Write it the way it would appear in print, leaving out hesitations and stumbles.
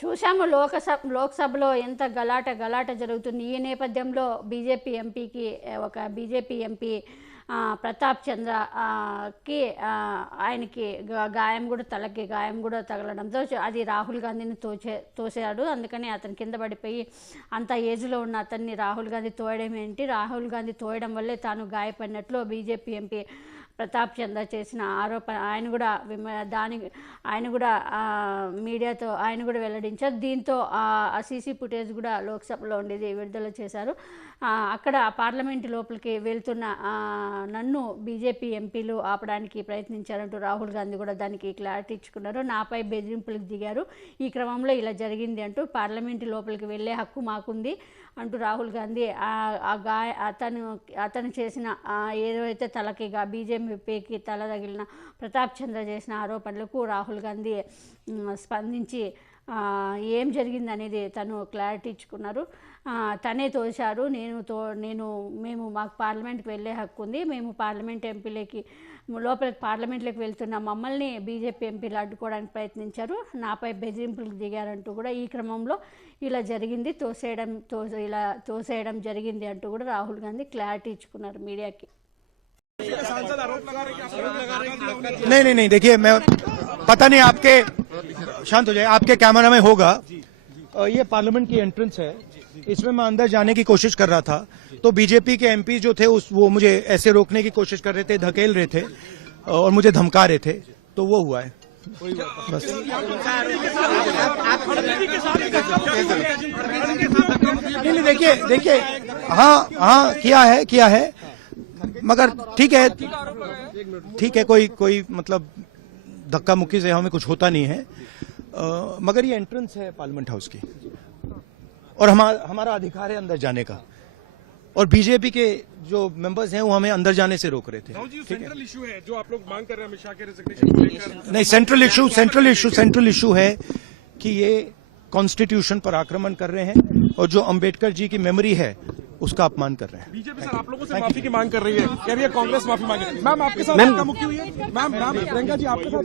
చూశాము లోక్సభలో ఎంత గలాట జరుగుతుంది. ఈ నేపథ్యంలో బీజేపీ ఎంపీకి ఒక బీజేపీ ఎంపీ ప్రతాప్ చంద్ర కి ఆయనకి గాయం కూడా తలకి గాయం కూడా తగలడంతో అది రాహుల్ గాంధీని తోసాడు. అందుకని అతని కింద పడిపోయి అంత ఏజ్లో ఉన్న అతన్ని రాహుల్ గాంధీ తోయడం ఏంటి, రాహుల్ గాంధీ తోయడం వల్లే తాను గాయపడినట్లు బీజేపీ ఎంపీ ప్రతాప్ చంద్ర చేసిన ఆరోపణ ఆయన కూడా మీడియాతో ఆయన కూడా వెల్లడించారు. దీంతో ఆ సీసీ ఫుటేజ్ కూడా లోక్సభలో ఉండేది విడుదల చేశారు. అక్కడ పార్లమెంటు లోపలికి వెళ్తున్న నన్ను బీజేపీ ఎంపీలు ఆపడానికి ప్రయత్నించారంటూ రాహుల్ గాంధీ కూడా దానికి క్లారిటీ ఇచ్చుకున్నారు. నాపై బెదిరింపులకు దిగారు, ఈ క్రమంలో ఇలా జరిగింది అంటూ పార్లమెంటు లోపలికి వెళ్ళే హక్కు మాకుంది అంటూ రాహుల్ గాంధీ అతను చేసిన ఏదైతే తలకిగా బీజేపీకి తల తగిలిన ప్రతాప్ చంద్ర చేసిన ఆరోపణలకు రాహుల్ గాంధీ స్పందించి ఏం జరిగింది అనేది తను క్లారిటీ ఇచ్చుకున్నారు. తనే తోశారు, మేము మాకు పార్లమెంట్కి వెళ్ళే హక్కు ఉంది, మేము పార్లమెంట్ ఎంపీలకి లోపలికి పార్లమెంట్లోకి వెళ్తున్న మమ్మల్ని బీజేపీ ఎంపీలు అడ్డుకోవడానికి ప్రయత్నించారు, నాపై బెదిరింపులకు దిగారంటూ కూడా ఈ క్రమంలో ఇలా జరిగింది, తోసేయడం జరిగింది అంటూ కూడా రాహుల్ గాంధీ క్లారిటీ ఇచ్చుకున్నారు మీడియాకి. नहीं, देखिए मैं पता नहीं आपके शांत हो जाए, आपके कैमरा में होगा। ये पार्लियामेंट की एंट्रेंस है, इसमें मैं अंदर जाने की कोशिश कर रहा था तो बीजेपी के एमपी जो थे वो मुझे ऐसे रोकने की कोशिश कर रहे थे, धकेल रहे थे और मुझे धमका रहे थे, तो वो हुआ है बस। नहीं देखिए हाँ किया है मगर ठीक है कोई मतलब धक्का मुक्की से हमें कुछ होता नहीं है, मगर ये एंट्रेंस है पार्लियामेंट हाउस की और हमारा अधिकार है अंदर जाने का, और बीजेपी के जो मेंबर्स हैं वो हमें अंदर जाने से रोक रहे थे। सेंट्रल इशू है जो आप लोग मांग कर रहे हैं अमित शाह के रेजिग्नेशन को लेकर। नहीं, सेंट्रल इशू है कि ये कॉन्स्टिट्यूशन पर आक्रमण कर रहे हैं और जो अंबेडकर जी की मेमोरी है उसका अपमान कर रहे हैं। बीजेपी सर आप लोगों से माफी की मांग कर रही है, कह रही है कांग्रेस माफी मांगे। मैम आपके साथ मुक्की हुई है, मैम प्रियंका जी आपके साथ